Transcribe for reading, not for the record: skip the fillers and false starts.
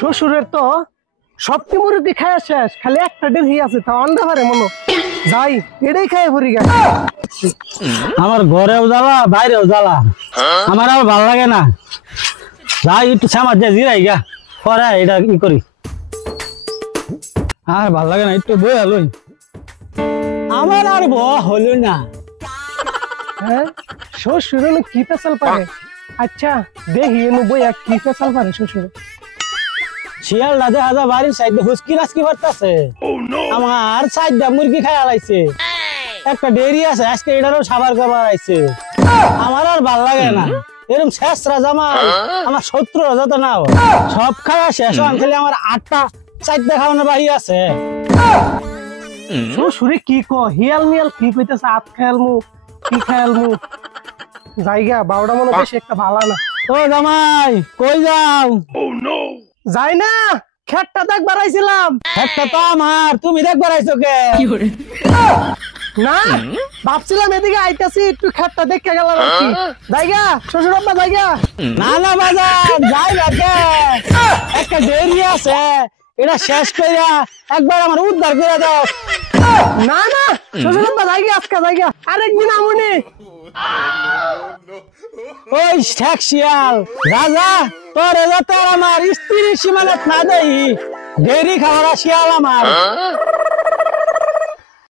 শ্বশুরের তো সবটি মুরগি খায় শেষ, খালি একটা ডেহি আছে, তা আন্ডা পারে মনো যাই এটাই খায় ভরি গা। আমার ঘরেও জ্বালা বাইরেও জ্বালা, আমার আর ভালো লাগে না। যাই একটু সামার যে জিরাই গা, পরে এটা কি করি, আর ভাল লাগে না, একটু বই হলই আমার আর বয়া হলো না। হ্যাঁ শ্বশুর কি পেশাল পারে? আচ্ছা দেখি এনু বইয়া কি পেশাল পারে শ্বশুর। শিয়ালটা দেখা যা বাড়ির সাইডে হুসকি রাসকি করতেছে, আমার সাইডটা মুরগি খাই আলাইছে, একটা ডেরি আছে আজকে এটারও সাবার খাবার আইছে। আমার আর ভাল লাগে না এরকম শেষরা জামাই, আমার শত্রু যত না সব খাওয়া শেষ খালি আমার 8টা 4টা খাওয়ানো বাকি আছে। শ্বশুরে কি হিয়াল মিয়াল কি কইতেছে, আত খেয়াল মু কি খেয়াল মু জায়গা বারোটা মনে বেশ একটা ভালো না। ও জামাই কই যাও? যাই না, খেটটা দেখ বাড়াইছিলাম। একটা তো আমার, তুমি দেখবার আইছো কে? না ভাবছিলাম এদিকে আইতাছি, একটু খেটটা দেখে গেলাম আর কি। জায়গা শ্বশুর আব্বা জায়গা। না না বাজার যাই রাখে, একটা দেরি আছে, এটা শেষ কইরা একবার আমার উদ্ধার করে দাও। না না শ্বশুর আব্বা জায়গা, আজকে জায়গা আরেকদিন আমুনি। ওই শেখ শিয়াল রাজা, তোর যাতে আমার স্ত্রীর সীমানাত না দেই, দেরি খাওয়া শিয়াল আমার।